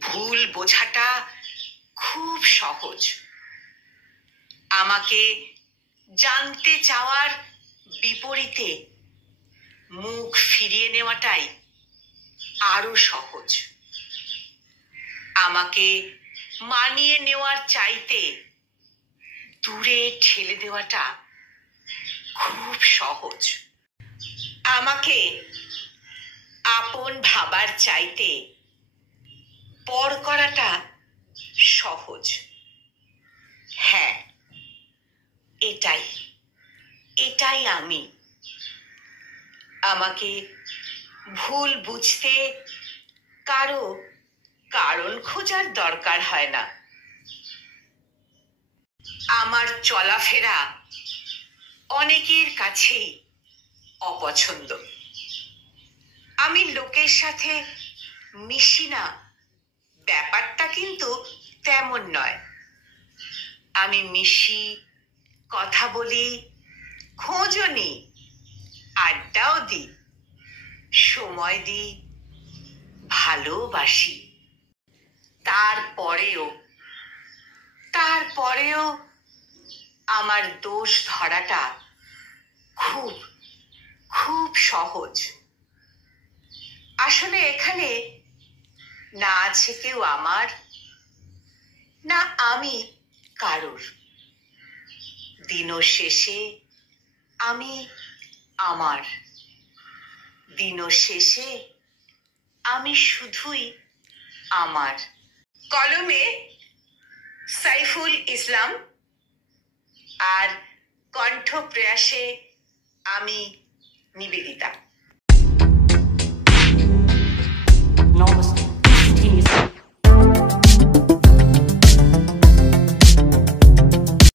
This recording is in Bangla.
ভুল বোঝাটা খুব সহজ। আমাকে জানতে চাওয়ার বিপরীতে মুখ ফিরিয়ে নেওয়াটাই আরো সহজ। আমাকে মানিয়ে নেওয়ার চাইতে দূরে ঠেলে দেওয়াটা খুব সহজ। আমাকে আপন ভাবার চাইতে পর করাটা সহজ। হ্যাঁ, এটাই আমি। আমাকে ভুল বুঝতে কারো কারণ খোঁজার দরকার হয় না। আমার চলাফেরা অনেকের কাছেই অপছন্দ। আমি লোকের সাথে মিশি না, ব্যাপারটা কিন্তু তেমন নয়। আমি মিশি, কথা বলি, খোঁজও নিই, আড্ডাও দিই, সময় দিই, ভালোবাসি। তারপরেও আমার দোষ ধরাটা খুব খুব সহজ। আসলে এখানে না আছে কেউ আমার, না আমি কারোর। দিন শেষে আমি আমার। দিন শেষে আমি শুধুই আমার। কলমে সাইফুল ইসলাম, আর কণ্ঠ প্রয়াসে আমি নিবেদিতা।